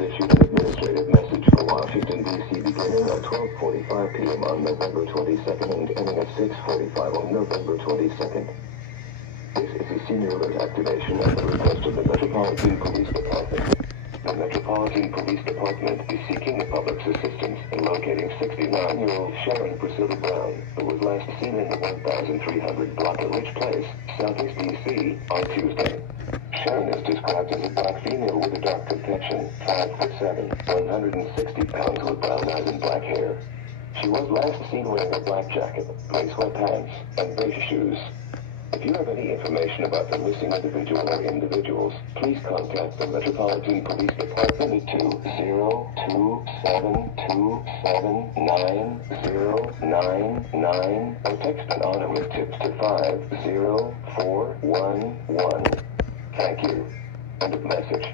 issued an administrative message for Washington, D.C. beginning at 12:45 p.m. on November 22nd and ending at 6:45 on November 22nd. This is a senior alert activation at the request of the Metropolitan Police Department. The Metropolitan Police Department is seeking the public's assistance in locating 69-year-old Sharon Priscilla Brown, who was last seen in the 1300 block of Rich Place, Southeast D.C., on Tuesday. Sharon is described as a black female with a dark complexion, 5'7", 160 pounds, with brown eyes and black hair. She was last seen wearing a black jacket, gray sweatpants, and beige shoes. If you have any information about the missing individual or individuals, please contact the Metropolitan Police Department at 202-727-9099 or text anonymous tips to 50411. Thank you. End of message.